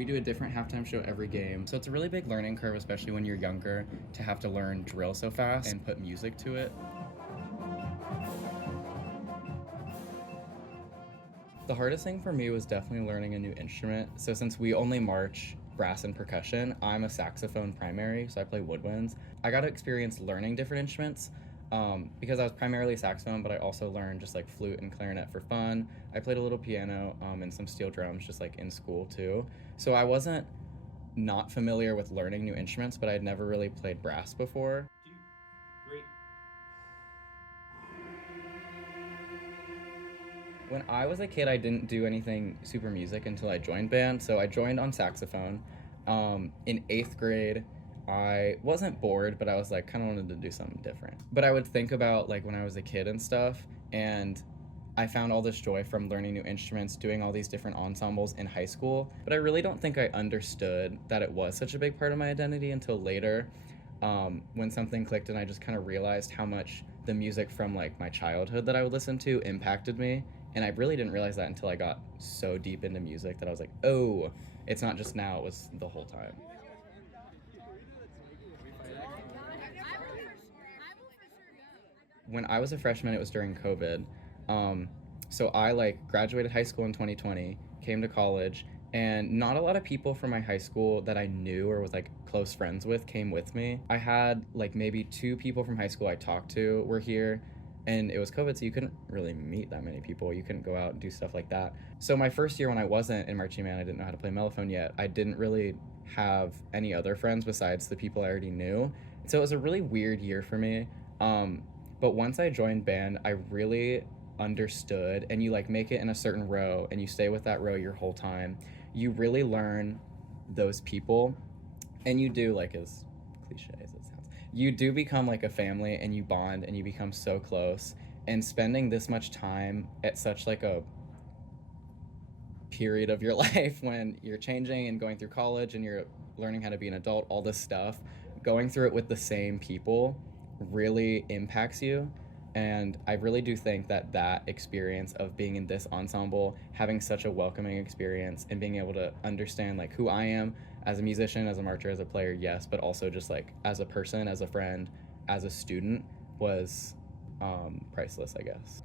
We do a different halftime show every game. So it's a really big learning curve, especially when you're younger, to have to learn drill so fast and put music to it. The hardest thing for me was definitely learning a new instrument. So since we only march brass and percussion, I'm a saxophone primary, so I play woodwinds. I got to experience learning different instruments because I was primarily saxophone, but I also learned just like flute and clarinet for fun. I played a little piano and some steel drums just like in school too. So I wasn't not familiar with learning new instruments, but I'd never really played brass before. When I was a kid, I didn't do anything super music until I joined band. So I joined on saxophone. In 8th grade, I wasn't bored, but I was like, kind of wanted to do something different. But I would think about like when I was a kid and stuff, and I found all this joy from learning new instruments, doing all these different ensembles in high school. But I really don't think I understood that it was such a big part of my identity until later, when something clicked and I just kind of realized how much the music from like my childhood that I would listen to impacted me. And I really didn't realize that until I got so deep into music that I was like, oh, it's not just now, it was the whole time. When I was a freshman, it was during COVID. So I like graduated high school in 2020, came to college, and not a lot of people from my high school that I knew or was like close friends with came with me. I had like maybe 2 people from high school I talked to were here, and it was COVID, so you couldn't really meet that many people. You couldn't go out and do stuff like that. So my first year when I wasn't in marching band, I didn't know how to play mellophone yet. I didn't really have any other friends besides the people I already knew. So it was a really weird year for me. But once I joined band, I really understood, and you like make it in a certain row and you stay with that row your whole time. You really learn those people, and you do, like as cliche as it sounds, you do become like a family, and you bond and you become so close. And spending this much time at such like a period of your life when you're changing and going through college and you're learning how to be an adult, all this stuff, going through it with the same people really impacts you. And I really do think that that experience of being in this ensemble, having such a welcoming experience and being able to understand like who I am as a musician, as a marcher, as a player, yes, but also just like as a person, as a friend, as a student, was priceless, I guess.